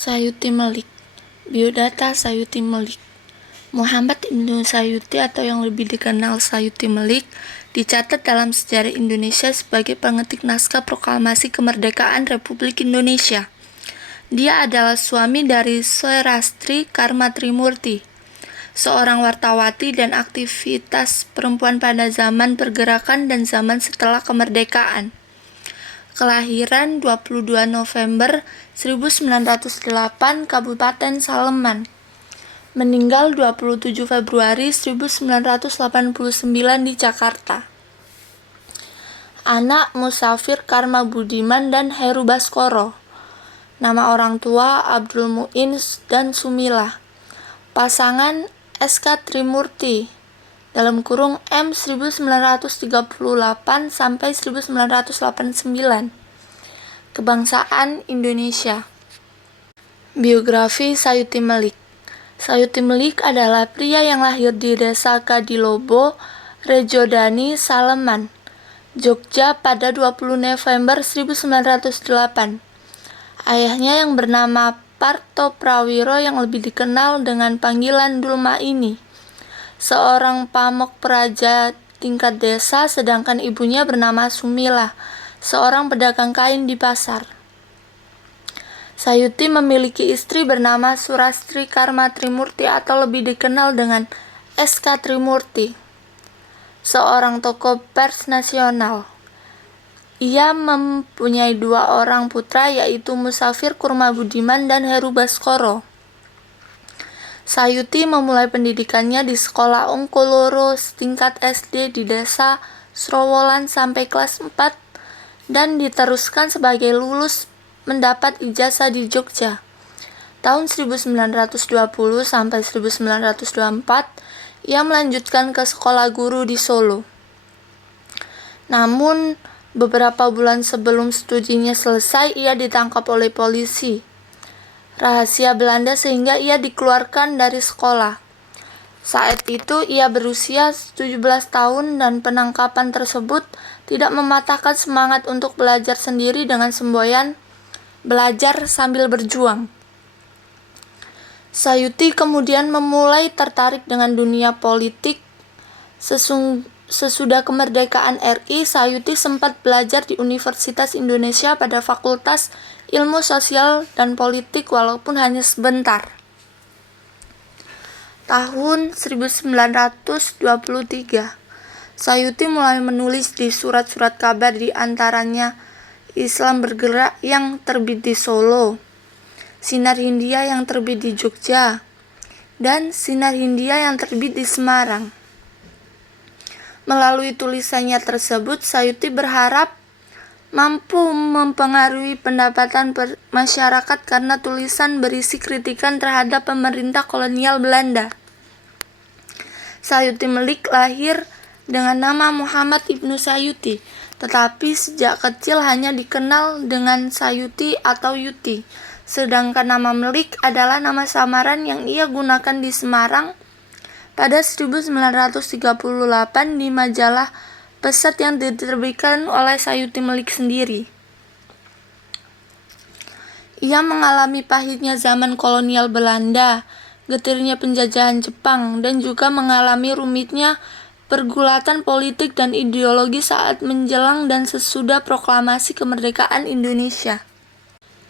Sayuti Malik. Biodata Sayuti Malik. Muhammad Ibnu Sayuti atau yang lebih dikenal Sayuti Malik dicatat dalam sejarah Indonesia sebagai pengetik naskah proklamasi kemerdekaan Republik Indonesia. Dia adalah suami dari Soerastri Karma Trimurti, seorang wartawati dan aktivitas perempuan pada zaman pergerakan dan zaman setelah kemerdekaan. Kelahiran 22 November 1908 Kabupaten Saleman. Meninggal 27 Februari 1989 di Jakarta. Anak Musafir Karma Budiman dan Heru Baskoro. Nama orang tua Abdul Muin dan Sumila. Pasangan SK Trimurti (M 1938 sampai 1989). Kebangsaan Indonesia. Biografi Sayuti Malik. Sayuti Malik adalah pria yang lahir di Desa Kadilobo, Rejodani, Saleman, Jogja pada 20 November 1908. Ayahnya yang bernama Parto Prawiro yang lebih dikenal dengan panggilan Dulma ini, seorang pamok praja tingkat desa, sedangkan ibunya bernama Sumila, seorang pedagang kain di pasar. Sayuti memiliki istri bernama Surastri Karma Trimurti atau lebih dikenal dengan SK Trimurti, seorang tokoh pers nasional. Ia mempunyai 2 orang putra, yaitu Musafir Karma Budiman dan Heru Baskoro. Sayuti memulai pendidikannya di sekolah Ongkoloro setingkat SD di desa Srowolan sampai kelas 4 dan diteruskan sebagai lulus mendapat ijazah di Jogja. Tahun 1920 sampai 1924, ia melanjutkan ke sekolah guru di Solo. Namun, beberapa bulan sebelum studinya selesai, ia ditangkap oleh polisi rahasia Belanda sehingga ia dikeluarkan dari sekolah. Saat itu ia berusia 17 tahun dan penangkapan tersebut tidak mematahkan semangat untuk belajar sendiri dengan semboyan belajar sambil berjuang. Sayuti kemudian memulai tertarik dengan dunia politik. Sesudah kemerdekaan RI, Sayuti sempat belajar di Universitas Indonesia pada Fakultas Ilmu Sosial dan Politik walaupun hanya sebentar. Tahun 1923, Sayuti mulai menulis di surat-surat kabar, di antaranya Islam Bergerak yang terbit di Solo, Sinar Hindia yang terbit di Jogja, dan Sinar Hindia yang terbit di Semarang. Melalui tulisannya tersebut, Sayuti berharap mampu mempengaruhi pendapatan masyarakat karena tulisan berisi kritikan terhadap pemerintah kolonial Belanda. Sayuti Malik lahir dengan nama Muhammad Ibnu Sayuti, tetapi sejak kecil hanya dikenal dengan Sayuti atau Yuti. Sedangkan nama Malik adalah nama samaran yang ia gunakan di Semarang pada 1938 di majalah Pesat yang diterbitkan oleh Sayuti Malik sendiri. Ia mengalami pahitnya zaman kolonial Belanda, getirnya penjajahan Jepang, dan juga mengalami rumitnya pergulatan politik dan ideologi saat menjelang dan sesudah proklamasi kemerdekaan Indonesia.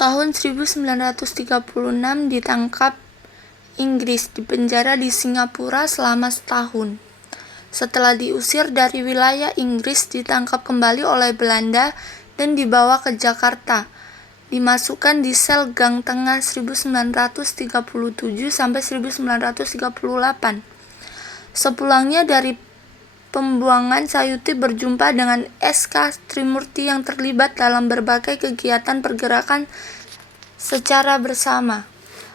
Tahun 1936 ditangkap Inggris, dipenjara di Singapura selama setahun. Setelah diusir dari wilayah Inggris, ditangkap kembali oleh Belanda dan dibawa ke Jakarta. Dimasukkan di sel Gang Tengah 1937 sampai 1938. Sepulangnya dari pembuangan, Sayuti berjumpa dengan SK Trimurti yang terlibat dalam berbagai kegiatan pergerakan secara bersama.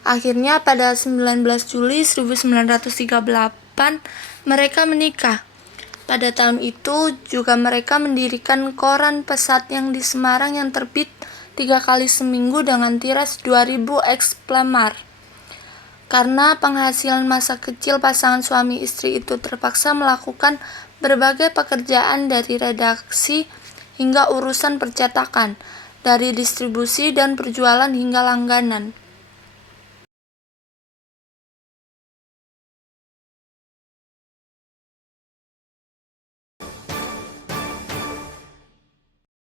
Akhirnya pada 19 Juli 1938 mereka menikah. Pada tahun itu juga mereka mendirikan koran Pesat yang di Semarang yang terbit 3 kali seminggu dengan tiras 2000 eksemplar. Karena penghasilan masa kecil pasangan suami istri itu terpaksa melakukan berbagai pekerjaan dari redaksi hingga urusan percetakan, dari distribusi dan perjualan hingga langganan.